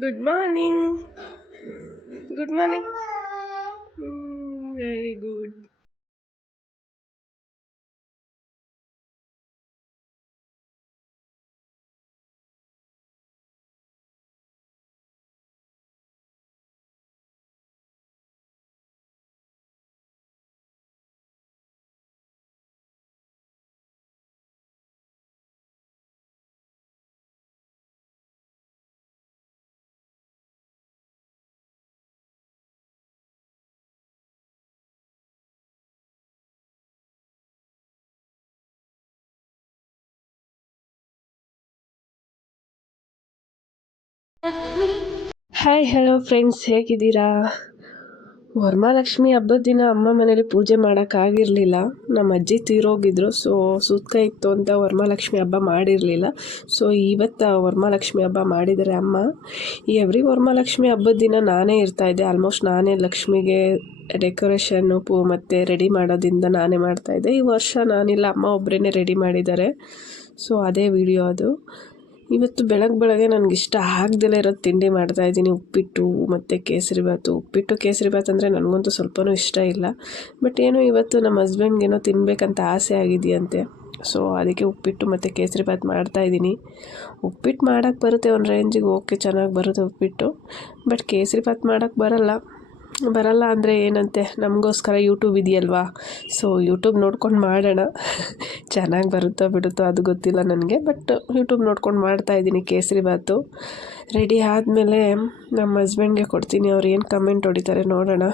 Good morning. Good morning. Very good. Hi hello friends, ಹೇಗಿದ್ದೀರಾ? ವರಮಹಾಲಕ್ಷ್ಮಿ ಹಬ್ಬದ ದಿನ ಅಮ್ಮ ಮನೇಲಿ ಪೂಜೆ ಮಾಡೋಕ್ಕಾಗಿರಲಿಲ್ಲ. ನಮ್ಮ ಅಜ್ಜಿ ತೀರೋಗಿದ್ರು. ಸೊ ಸೂತ್ಕ ಇತ್ತು ಅಂತ ವರಮಹಾಲಕ್ಷ್ಮಿ ಹಬ್ಬ ಮಾಡಿರಲಿಲ್ಲ. ಸೊ ಇವತ್ತು ವರಮಹಾಲಕ್ಷ್ಮಿ ಹಬ್ಬ ಮಾಡಿದ್ದಾರೆ ಅಮ್ಮ. ಎವ್ರಿ ವರಮಹಾಲಕ್ಷ್ಮಿ ಹಬ್ಬದ ದಿನ ನಾನೇ ಇರ್ತಾಯಿದ್ದೆ. ಆಲ್ಮೋಸ್ಟ್ ನಾನೇ ಲಕ್ಷ್ಮಿಗೆ ಡೆಕೋರೇಷನ್ನು ಮತ್ತು ರೆಡಿ ಮಾಡೋದ್ರಿಂದ ನಾನೇ ಮಾಡ್ತಾಯಿದ್ದೆ. ಈ ವರ್ಷ ನಾನಿಲ್ಲ, ಅಮ್ಮ ಒಬ್ಬರೇ ರೆಡಿ ಮಾಡಿದ್ದಾರೆ. ಸೊ ಅದೇ ವಿಡಿಯೋ ಅದು. ಇವತ್ತು ಬೆಳಗ್ಗೆ ನನಗಿಷ್ಟ ಆಗದೆಲೇ ಇರೋದು ತಿಂಡಿ ಮಾಡ್ತಾಯಿದ್ದೀನಿ. ಉಪ್ಪಿಟ್ಟು ಮತ್ತು ಕೇಸರಿಬಾತು. ಉಪ್ಪಿಟ್ಟು ಕೇಸರಿಬಾತು ಅಂದರೆ ನನಗಂತೂ ಸ್ವಲ್ಪನೂ ಇಷ್ಟ ಇಲ್ಲ. ಬಟ್ ಏನೋ ಇವತ್ತು ನಮ್ಮ ಹಸ್ಬೆಂಡ್ಗೇನೋ ತಿನ್ನಬೇಕಂತ ಆಸೆ ಆಗಿದೆಯಂತೆ. ಸೊ ಅದಕ್ಕೆ ಉಪ್ಪಿಟ್ಟು ಮತ್ತು ಕೇಸರಿಬಾತು ಮಾಡ್ತಾಯಿದ್ದೀನಿ. ಉಪ್ಪಿಟ್ಟು ಮಾಡೋಕ್ಕೆ ಬರುತ್ತೆ, ಒಂದು ರೇಂಜಿಗೆ ಓಕೆ, ಚೆನ್ನಾಗಿ ಬರುತ್ತೆ ಉಪ್ಪಿಟ್ಟು. ಬಟ್ ಕೇಸರಿಬಾತು ಮಾಡೋಕ್ಕೆ ಬರಲ್ಲ ಅಂದರೆ ಏನಂತೆ, ನಮಗೋಸ್ಕರ ಯೂಟ್ಯೂಬ್ ಇದೆಯಲ್ವಾ, ಸೊ ಯೂಟ್ಯೂಬ್ ನೋಡ್ಕೊಂಡು ಮಾಡೋಣ. ಚೆನ್ನಾಗಿ ಬರುತ್ತೋ ಬಿಡುತ್ತೋ ಅದು ಗೊತ್ತಿಲ್ಲ ನನಗೆ. ಬಟ್ ಯೂಟ್ಯೂಬ್ ನೋಡ್ಕೊಂಡು ಮಾಡ್ತಾಯಿದ್ದೀನಿ ಕೇಸರಿಬಾತು. ರೆಡಿ ಆದಮೇಲೆ ನಮ್ಮ ಹಸ್ಬೆಂಡ್ಗೆ ಕೊಡ್ತೀನಿ. ಅವ್ರು ಏನು ಕಮೆಂಟ್ ಹೊಡಿತಾರೆ ನೋಡೋಣ.